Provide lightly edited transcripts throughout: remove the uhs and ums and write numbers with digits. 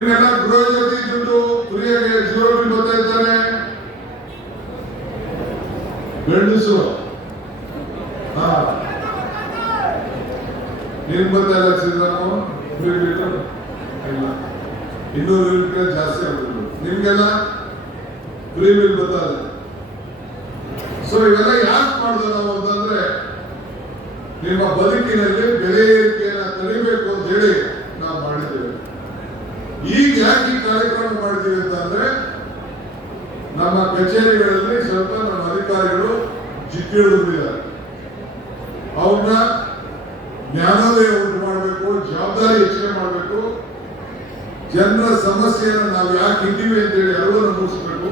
ಗೃಹ ಜ್ಯೋತಿ ದುಡ್ಡು ಫ್ರೀಯಾಗಿ ಜೀರೋ ಬಿಲ್ ಬರ್ತಾ ಇದ್ದಾರೆ. ಗಂಡಸರು ನೀನ್ ಬರ್ತಾ ಇಲ್ಲ ಸಿದ್ದರಾಮ ಫ್ರೀ ಬಿಲ್ ಇಲ್ಲ 200 ಯೂನಿಟ್ ಜಾಸ್ತಿ ಆಗ್ತದೆ ನಿಮ್ಗೆಲ್ಲ ಫ್ರೀ ಬಿಲ್ ಬರ್ತಾ ಇದೆ. ಸೊ ಇವೆಲ್ಲ ಯಾಕೆ ಮಾಡಿದ್ರು ನಾವು ಅಂತಂದ್ರೆ ನಿಮ್ಮ ಬದುಕಿನಲ್ಲಿ ಬೆಲೆ ಏರಿಕೆಯನ್ನು ತಡಿಬೇಕು ಅಂತ ಹೇಳಿ ನಾವು ಮಾಡಿದ್ದೇವೆ. ಈಗ ಯಾಕೆ ಈ ಕಾರ್ಯಕ್ರಮ ಮಾಡ್ತೀವಿ ಅಂತಂದ್ರೆ ನಮ್ಮ ಕಚೇರಿಗಳಲ್ಲಿ ಸ್ವಲ್ಪ ನಮ್ಮ ಅಧಿಕಾರಿಗಳು ಜಿಕ್ಕಿಳಿದಿದ್ದಾರೆ. ಅವ್ರನ್ನ ಜ್ಞಾನೋದಯ ಉಂಟು ಮಾಡಬೇಕು, ಜವಾಬ್ದಾರಿ ಹೆಚ್ಚಿಗೆ ಮಾಡಬೇಕು, ಜನರ ಸಮಸ್ಯೆಯನ್ನು ನಾವು ಯಾಕೆ ಇದ್ದೀವಿ ಅಂತೇಳಿ ಅರಿವನ್ನು ಮೂಡಿಸಬೇಕು.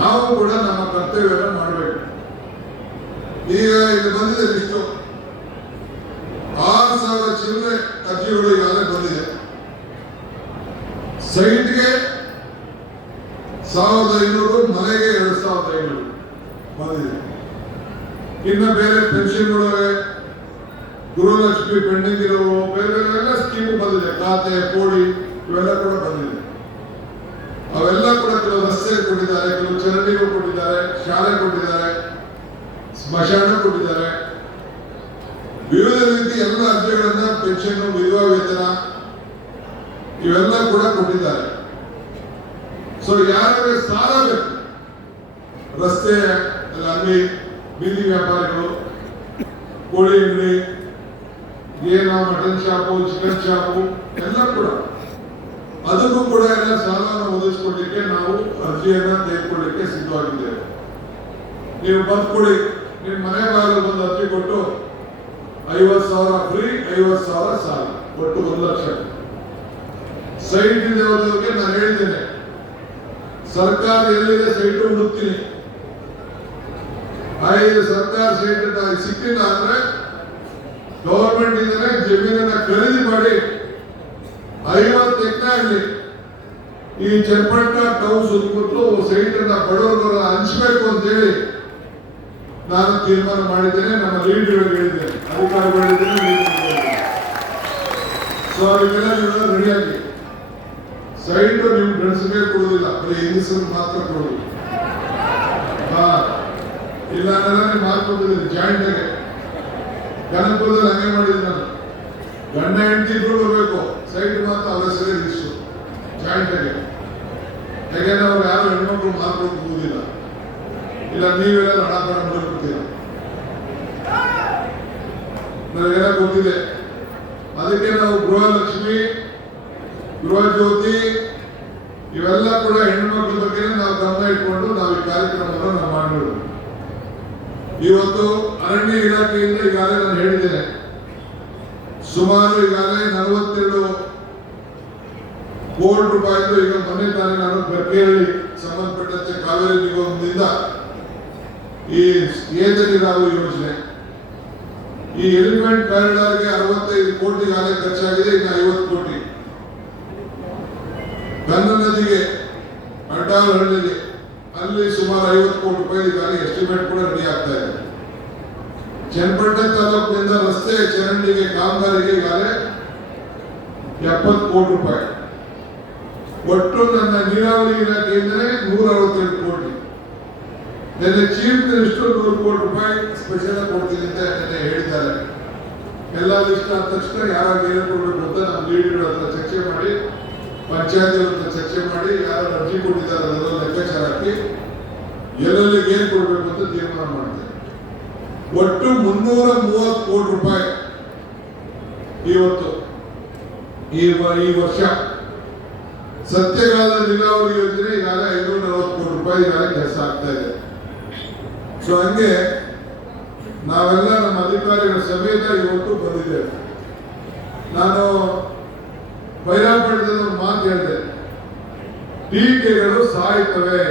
ನಾವು ಕೂಡ ನಮ್ಮ ಕರ್ತವ್ಯವನ್ನು ಮಾಡಬೇಕು. ಈಗ ಇಲ್ಲಿ ಬಂದಿದೆ ಇಷ್ಟು 6,000 ಚಿಲ್ಲರೆ ಅರ್ಜಿಗಳು ಈಗಾಗಲೇ ಬಂದಿದೆ. ಸೈಟ್ಗೆ 1,500, ಮನೆಗೆ 2,500 ಬಂದಿದೆ. ಇನ್ನು ಬೇರೆ ಪೆನ್ಷನ್ಗಳು, ಗೃಹಲಕ್ಷ್ಮಿ ಪೆಂಡಿಂಗ್ ಇರೋವು, ಬೇರೆ ಬೇರೆ ಎಲ್ಲ ಸ್ಕೀಮು ಬಂದಿದೆ. ಖಾತೆ, ಕೋಡಿ ಇವೆಲ್ಲ ಕೂಡ ಬಂದಿದೆ. ಅವೆಲ್ಲ ಕೂಡ ಕೆಲವು ರಸ್ತೆ ಕೊಟ್ಟಿದ್ದಾರೆ, ಕೆಲವು ಚರಂಡಿಗಳು ಕೊಟ್ಟಿದ್ದಾರೆ, ಶಾಲೆ ಕೊಟ್ಟಿದ್ದಾರೆ, ಸ್ಮಶಾನ ಕೊಟ್ಟಿದ್ದಾರೆ. ವಿವಿಧ ರೀತಿ ಎಲ್ಲ ಅರ್ಜಿಗಳನ್ನ ಪೆನ್ಷನ್, ವಿಧವಾ ವೇತನ ಇವೆಲ್ಲ ಕೂಡ ಕೊಟ್ಟಿದ್ದಾರೆ. ಸೊ ಯಾರಿಗೆ ಸಾಲ ಬೇಕು, ರಸ್ತೆ ಅಂಗಡಿ, ಬೀದಿ ವ್ಯಾಪಾರಿಗಳು, ಕೋಳಿ ಅಂಗಡಿ, ಏನೋ ಮಟನ್ ಶಾಪು, ಚಿಕನ್ ಶಾಪು ಎಲ್ಲ ಕೂಡ ಅದಕ್ಕೂ ಕೂಡ ಎಲ್ಲ ಸಾಲವನ್ನು ಒದಗಿಸ್ಕೊಡ್ಲಿಕ್ಕೆ ನಾವು ಅರ್ಜಿಯನ್ನ ತೆಗೆದುಕೊಳ್ಳಿಕ್ಕೆ ಸಿದ್ಧವಾಗಿದ್ದೇವೆ. ನೀವು ಬಂದ್ಕೊಡಿ, ನಿಮ್ಮ ಮನೆ ಬಾಗಿಲು ಬಂದು ಅರ್ಜಿ ಕೊಟ್ಟು 50,000 ಫ್ರೀ, 50,000 ಸಾಲ, ಒಟ್ಟು 1 ಲಕ್ಷ. ಸೈಟ್ ಇರೋದಕ್ಕೆ ನಾನು ಹೇಳಿದ್ದೇನೆ, ಸರ್ಕಾರ ಎಲ್ಲಿದೆ ಸೈಟ್ ಹುಡುಕ್ತೀನಿ. ಸರ್ಕಾರ ಸೈಟ್ ಸಿಕ್ಕಿಲ್ಲ ಅಂದ್ರೆ ಗವರ್ಮೆಂಟ್ ಇಂದಲೇ ಜಮೀನನ್ನ ಖರೀದಿ ಮಾಡಿ 50 ಎಕರೆ ಆಗಲಿ ಈ ಚನ್ನಪಟ್ಟಣ ಟೌನ್ ಸುತ್ತಮುತ್ತಲು ಸೈಟ್ ಅನ್ನ ಬಡವರ ಹಂಚಬೇಕು ಅಂತ ಹೇಳಿ ನಾನು ತೀರ್ಮಾನ ಮಾಡಿದ್ದೇನೆ. ನಮ್ಮ ಲೀಡರ್ಗಳಿಗೆ ಹೇಳಿದ್ದೇನೆ, ಅಧಿಕಾರಿಗಳು ಹೇಳಿದ್ದೇನೆ. ಸೊ ಅದಕ್ಕೆಲ್ಲ ನೀವು ರೆಡಿಯಾಗಿ. ಸೈಟ್ ನೀವು ಗಂಡಸಿಗೆ ಕೊಡುವುದಿಲ್ಲ, ಬರೀ ಹೆಂಗಸರು ಮಾತ್ರ ಕೊಡುವುದು. ಇಲ್ಲ ಅಂದ್ರೆ ಮಾರ್ಕೊಂಡಿದ್ದೀನಿ ಜಾಯಿಂಟ್ ಆಗಿ. ಕನಕಪುರದಲ್ಲಿ ಹಂಗೆ ಮಾಡಿದ್ದೀನಿ ನಾನು. ಗಂಡ ಹೆಂಡತಿ ಇಬ್ರು ಬರಬೇಕು, ಸೈಟ್ ಮಾತ್ರ ಅವರ ಹೆಸರೇ ಇಷ್ಟು ಜಾಯಿಂಟ್ ಆಗಿ. ಯಾಕೆಂದ್ರೆ ಅವ್ರು ಯಾರು ಹೆಣ್ಮಕ್ಳು ಮಾರ್ಕೊಂಡು ಹೋಗುದಿಲ್ಲ. ಇಲ್ಲ ನೀವೆಲ್ಲ ಹಣಾಪಣ ಮಾಡ್ಕೊಡ್ತೀರ, ನನಗೆಲ್ಲ ಗೊತ್ತಿದೆ. ಅದಕ್ಕೆ ನಾವು ಗೃಹಲಕ್ಷ್ಮಿ, ಗೃಹ ಜ್ಯೋತಿ ಇವೆಲ್ಲ ಕೂಡ ಹೆಣ್ಮಕ್ಳ ಬಗ್ಗೆ ನಾವು ಗಮನ ಇಟ್ಕೊಂಡು ನಾವು ಈ ಕಾರ್ಯಕ್ರಮವನ್ನು ನಾವು ಮಾಡಿರೋದು. ಇವತ್ತು ಅರಣ್ಯ ಇಲಾಖೆಯಿಂದ ಈಗಾಗಲೇ ನಾನು ಹೇಳಿದ್ದೇನೆ, ಸುಮಾರು ಈಗಾಗಲೇ 42 ಕೋಟಿ ರೂಪಾಯಿಗಳು ಈಗ ಮೊನ್ನೆ ತಾನೇ ನಾನು ಬೆರ್ಕೇಹಳ್ಳಿ ಸಂಬಂಧಪಟ್ಟಂತೆ ಕಾವೇರಿ ನಿಗಮದಿಂದ ಈ ಏತ ನೀರಾವರಿ ಯೋಜನೆ, ಈ ಎಲಿಫೆಂಟ್ ಕಾರಿಡಾರ್ಗೆ 65 ಕೋಟಿ ಈಗಾಗಲೇ ಖರ್ಚಾಗಿದೆ. ಇನ್ನು 50 ಕೋಟಿ ಗಂಗಾ ನದಿಗೆ, ಅಡ್ಡಾಲಹಳ್ಳಿಗೆ ಅಲ್ಲಿ ಸುಮಾರು 50 ಕೋಟಿ ರೂಪಾಯಿ ಈಗಾಗಲೇ ಎಸ್ಟಿಮೇಟ್ ಕೂಡ ರೆಡಿ ಆಗ್ತಾ ಇದೆ. ಚನ್ನಪಟ್ಟಣ ತಾಲೂಕಿನಿಂದ ರಸ್ತೆ ಚರಂಡಿಗೆ ಕಾಮಗಾರಿಗೆ ಈಗಾಗಲೇ 70 ಕೋಟಿ ರೂಪಾಯಿ. ಒಟ್ಟು ನನ್ನ ನೀರಾವರಿ ಇಲಾಖೆಯಿಂದಲೇ 162 ಕೋಟಿ. ನಿನ್ನೆ ಚೀಫ್ ಮಿನಿಸ್ಟರ್ 100 ಕೋಟಿ ರೂಪಾಯಿ ಸ್ಪೆಷಲ್ ಕೊಡ್ತೀನಿ ಅಂತ ನಿನ್ನೆ ಹೇಳಿದ್ದಾರೆ. ಎಲ್ಲ ಲಿಸ್ಟ್ ಆದ ತಕ್ಷಣ ಯಾರು ಏನು ಕೊಡಬೇಕು ಅಂತ ನಮ್ಮ ಲೀಡರ್ ಹತ್ರ ಚರ್ಚೆ ಮಾಡಿ, ಪಂಚಾಯತ್ ಹತ್ರ ಚರ್ಚೆ ಮಾಡಿ, ಯಾರು ಅರ್ಜಿ ಕೊಟ್ಟಿದ್ದಾರೆ ಅದೆಲ್ಲ ಲೆಕ್ಕಾಚಾರ ಹಾಕಿ ಎಲ್ಲೆಲ್ಲಿ ಏನ್ ಕೊಡಬೇಕು ಅಂತ ತೀರ್ಮಾನ ಮಾಡ್ತೇವೆ. ಒಟ್ಟು 330 ಕೋಟಿ ರೂಪಾಯಿ ಇವತ್ತು ಈ ವರ್ಷ ಸತ್ಯಗಾಲ ನೀರಾವರಿ ಯೋಜನೆ ಈಗಾಗಲೇ 540 ಕೋಟಿ ರೂಪಾಯಿ ಈಗಾಗಲೇ ಕೆಲಸ ಆಗ್ತಾ ಇದೆ. ಸೊ ಹಂಗೆ ನಾವೆಲ್ಲ ನಮ್ಮ ಅಧಿಕಾರಿಗಳ ಸಮೇತ ಇವತ್ತು ಬಂದಿದ್ದೇವೆ. ನಾನು ಬೈರಾಪಟ್ಟಣದ ಒಂದು ಮಾತು ಹೇಳಿದೆ, ಟೀಕೆಗಳು ಸಾಯ್ತವೆ,